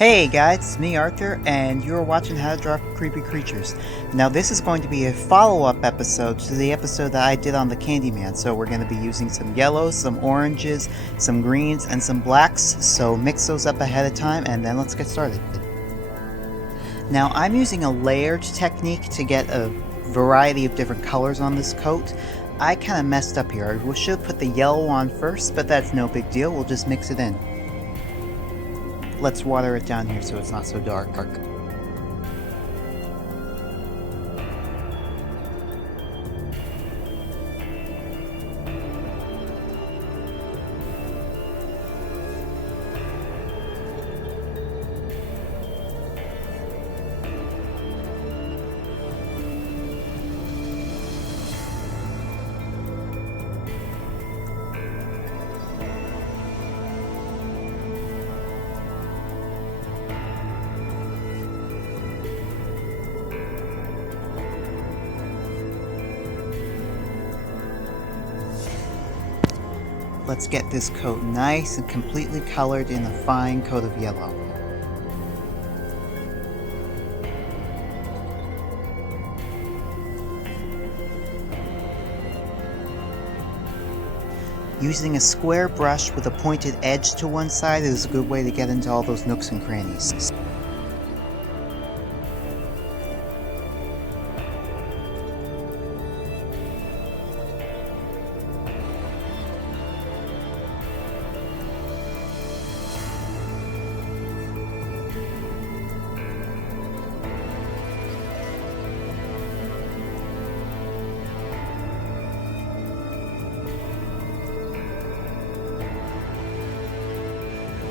Hey guys, it's me Arthur, and you're watching How to Draw Creepy Creatures. Now this is going to be a follow-up episode to the episode that I did on the Candyman, so we're going to be using some yellows, some oranges, some greens, and some blacks, so mix those up ahead of time, and then let's get started. Now I'm using a layered technique to get a variety of different colors on this coat. I kind of messed up here. We should put the yellow on first, but that's no big deal, we'll just mix it in. Let's water it down here so it's not so dark. Let's get this coat nice and completely colored in a fine coat of yellow. Using a square brush with a pointed edge to one side is a good way to get into all those nooks and crannies.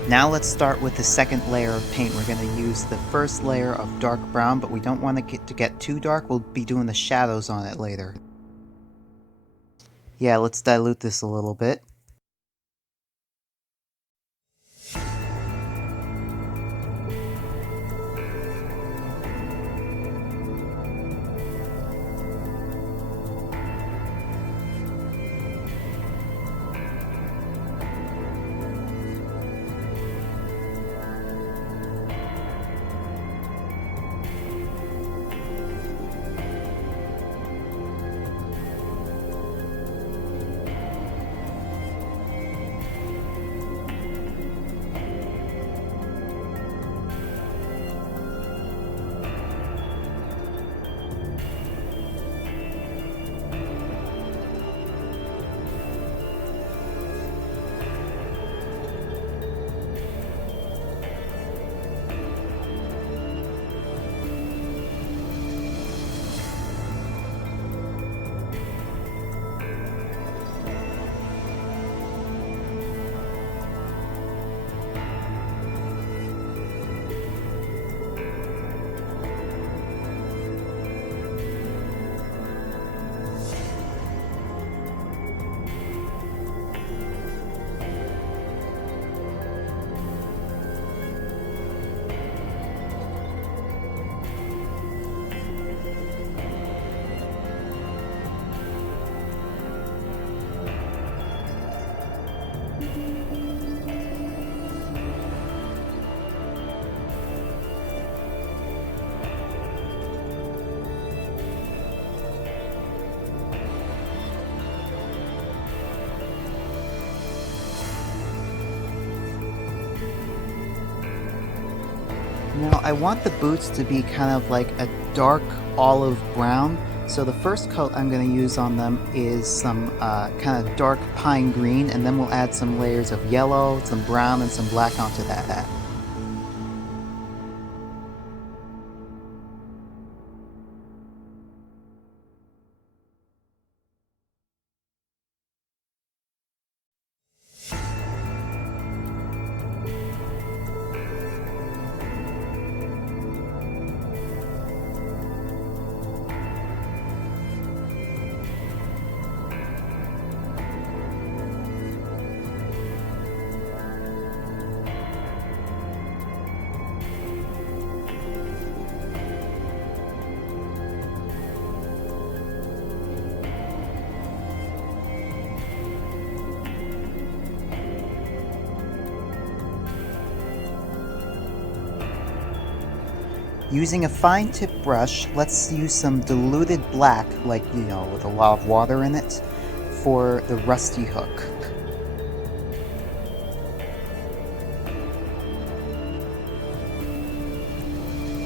Now let's start with the second layer of paint. We're going to use the first layer of dark brown, but we don't want to get too dark. We'll be doing the shadows on it later. Yeah, let's dilute this a little bit. Now I want the boots to be kind of like a dark olive brown, so the first coat I'm going to use on them is some kind of dark pine green, and then we'll add some layers of yellow, some brown, and some black onto that. Using a fine tip brush, let's use some diluted black, like, with a lot of water in it, for the rusty hook.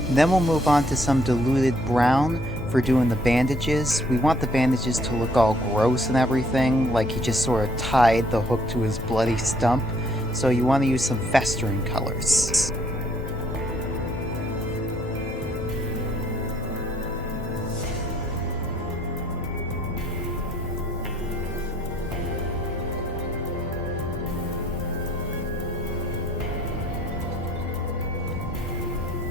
And then we'll move on to some diluted brown for doing the bandages. We want the bandages to look all gross and everything, like he just sort of tied the hook to his bloody stump. So you want to use some festering colors.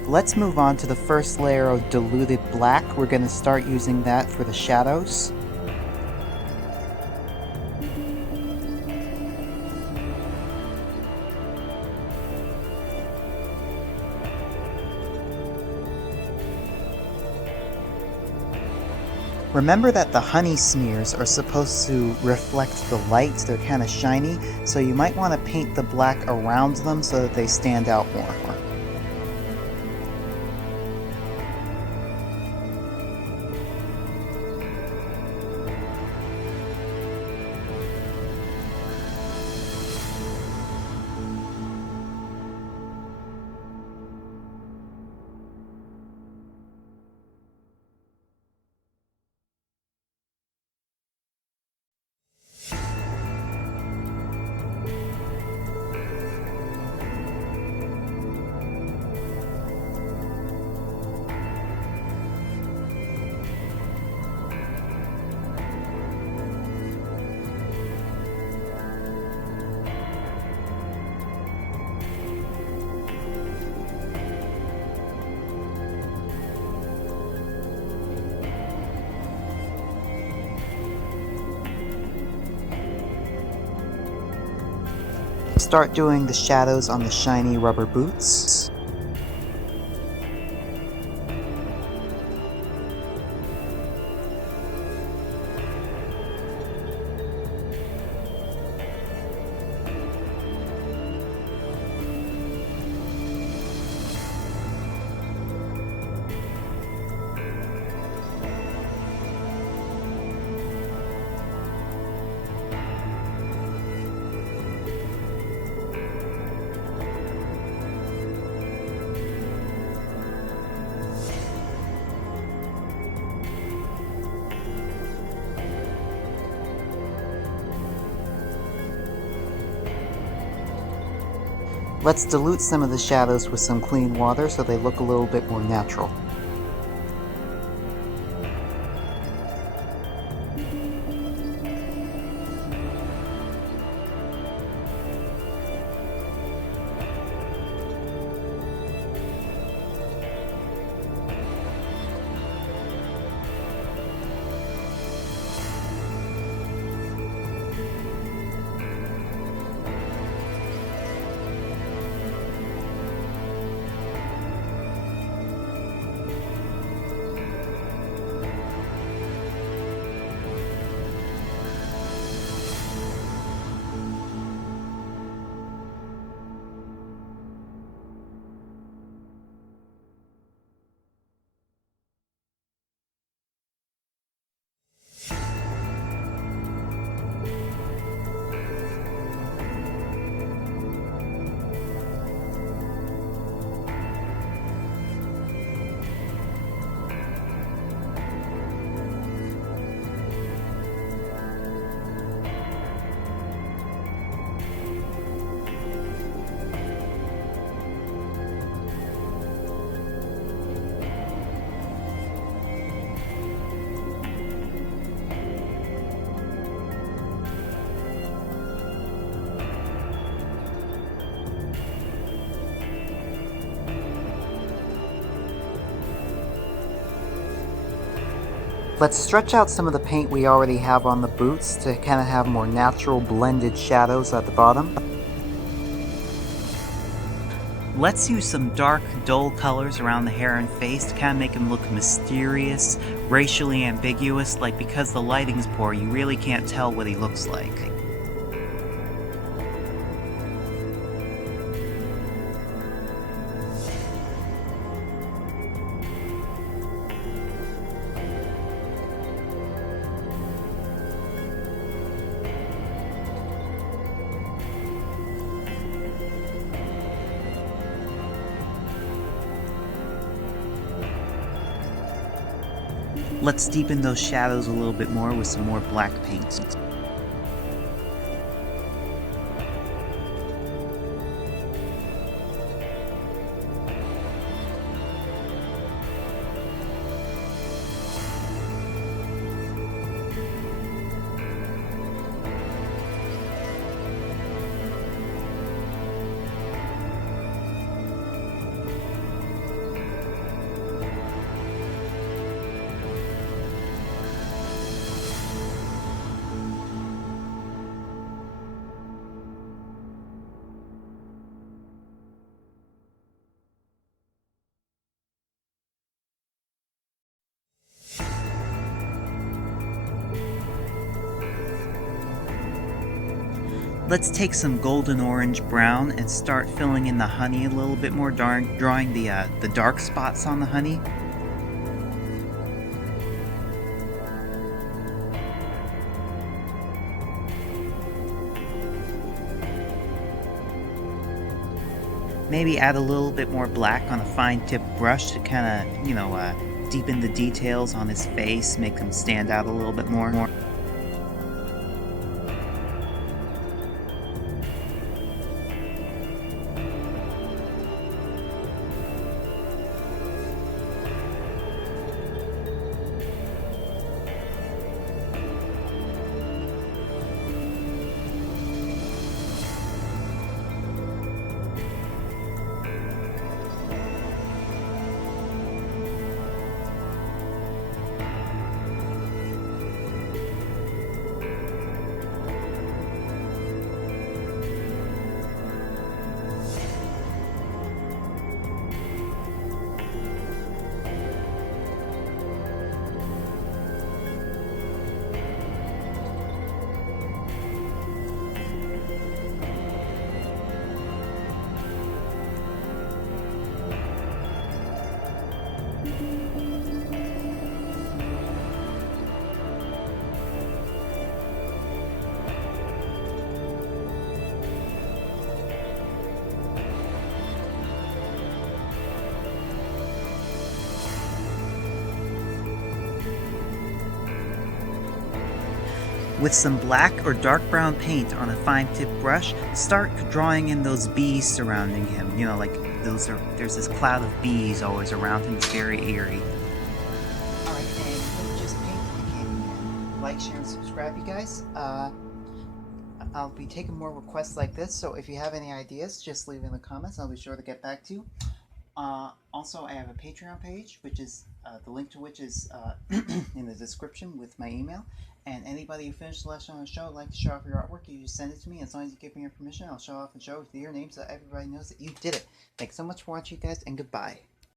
Let's move on to the first layer of diluted black. We're going to start using that for the shadows. Remember that the honey smears are supposed to reflect the light. They're kind of shiny, so you might want to paint the black around them so that they stand out more. Start doing the shadows on the shiny rubber boots. Let's dilute some of the shadows with some clean water so they look a little bit more natural. Let's stretch out some of the paint we already have on the boots to kind of have more natural blended shadows at the bottom. Let's use some dark, dull colors around the hair and face to kind of make him look mysterious, racially ambiguous, like because the lighting's poor, you really can't tell what he looks like. Let's deepen those shadows a little bit more with some more black paint. Let's take some golden orange brown and start filling in the honey a little bit more, drawing the dark spots on the honey. Maybe add a little bit more black on a fine tip brush to kind of, deepen the details on his face, make them stand out a little bit more. With some black or dark brown paint on a fine tip brush, start drawing in those bees surrounding him. Like there's this cloud of bees always around him. It's very eerie. Alright, and we just painted the Candyman. Like, share, and subscribe, you guys. I'll be taking more requests like this, so if you have any ideas, just leave in the comments. I'll be sure to get back to you. Also, I have a Patreon page, which is the link to which is in the description with my email. And anybody who finished the lesson on the show would like to show off your artwork, you just send it to me. As long as you give me your permission, I'll show off and show with your name so everybody knows that you did it. Thanks so much for watching, guys, and goodbye.